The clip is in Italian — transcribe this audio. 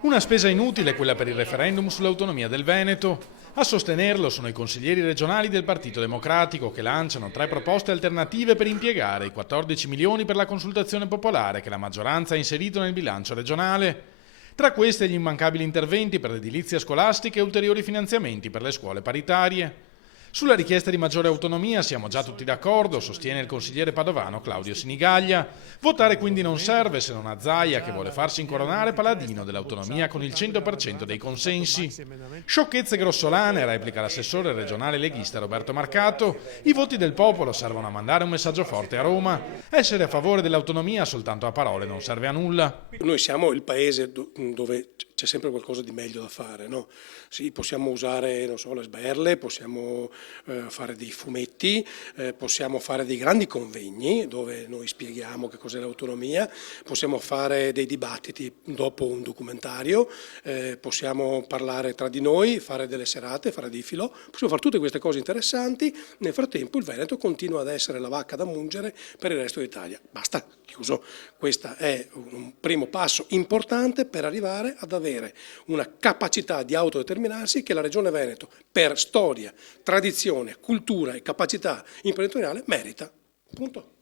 Una spesa inutile quella per il referendum sull'autonomia del Veneto. A sostenerlo sono i consiglieri regionali del Partito Democratico che lanciano 3 proposte alternative per impiegare i 14 milioni per la consultazione popolare che la maggioranza ha inserito nel bilancio regionale. Tra queste gli immancabili interventi per l'edilizia scolastica e ulteriori finanziamenti per le scuole paritarie. Sulla richiesta di maggiore autonomia siamo già tutti d'accordo, sostiene il consigliere padovano Claudio Sinigaglia. Votare quindi non serve se non a Zaia che vuole farsi incoronare paladino dell'autonomia con il 100% dei consensi. Sciocchezze grossolane, replica l'assessore regionale leghista Roberto Marcato. I voti del popolo servono a mandare un messaggio forte a Roma. Essere a favore dell'autonomia soltanto a parole non serve a nulla. Noi siamo il paese dove c'è sempre qualcosa di meglio da fare, no? Sì, possiamo usare, non so, le sberle, possiamo fare dei fumetti, possiamo fare dei grandi convegni dove noi spieghiamo che cos'è l'autonomia, possiamo fare dei dibattiti dopo un documentario, possiamo parlare tra di noi, fare delle serate, fare dei filò, possiamo fare tutte queste cose interessanti. Nel frattempo il Veneto continua ad essere la vacca da mungere per il resto d'Italia. Basta, chiuso. Questo è un primo passo importante per arrivare ad avere una capacità di autodeterminarsi che la Regione Veneto, per storia, tradizione, cultura e capacità imprenditoriale, merita. Punto.